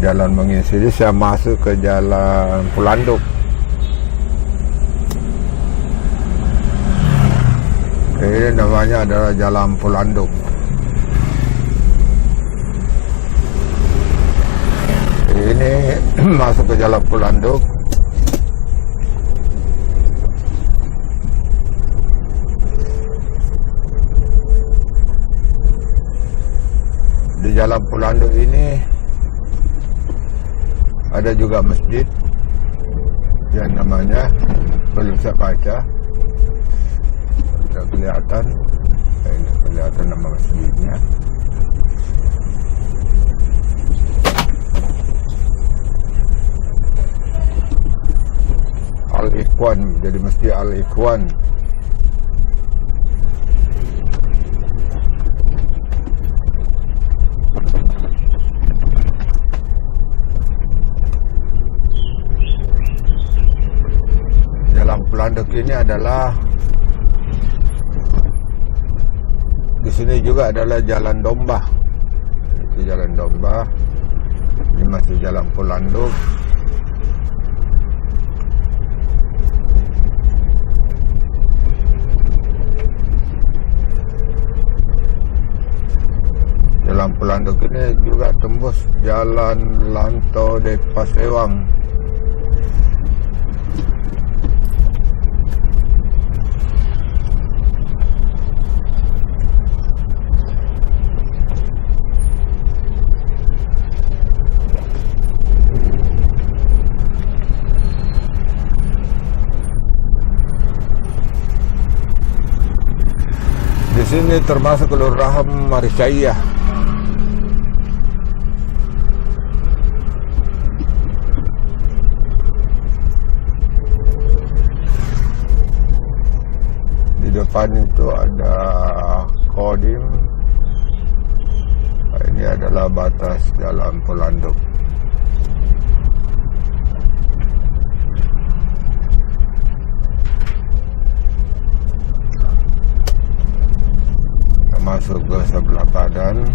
Jalan mengisi. Saya masuk ke Jalan Pulanduk. Ini namanya adalah Jalan Pulanduk. Ini masuk ke Jalan Pulanduk. Di Jalan Pulanduk ini ada juga masjid yang namanya, belum saya baca, tidak kelihatan. Ini kelihatan nama masjidnya. Al-Ikhwan, jadi masjid Al-Ikhwan. Jalan Pulanduk ini adalah, di sini juga adalah Jalan Domba. Itu Jalan Domba. Ini masih Jalan Pulanduk. Jalan Pulanduk ini juga tembus Jalan Lantau de Pasewang. Di sini termasuk Kelurahan Maricaya. Di depan itu ada Kodim. Ini adalah batas Jalan Pulanduk. Masuk ke sebelah kanan.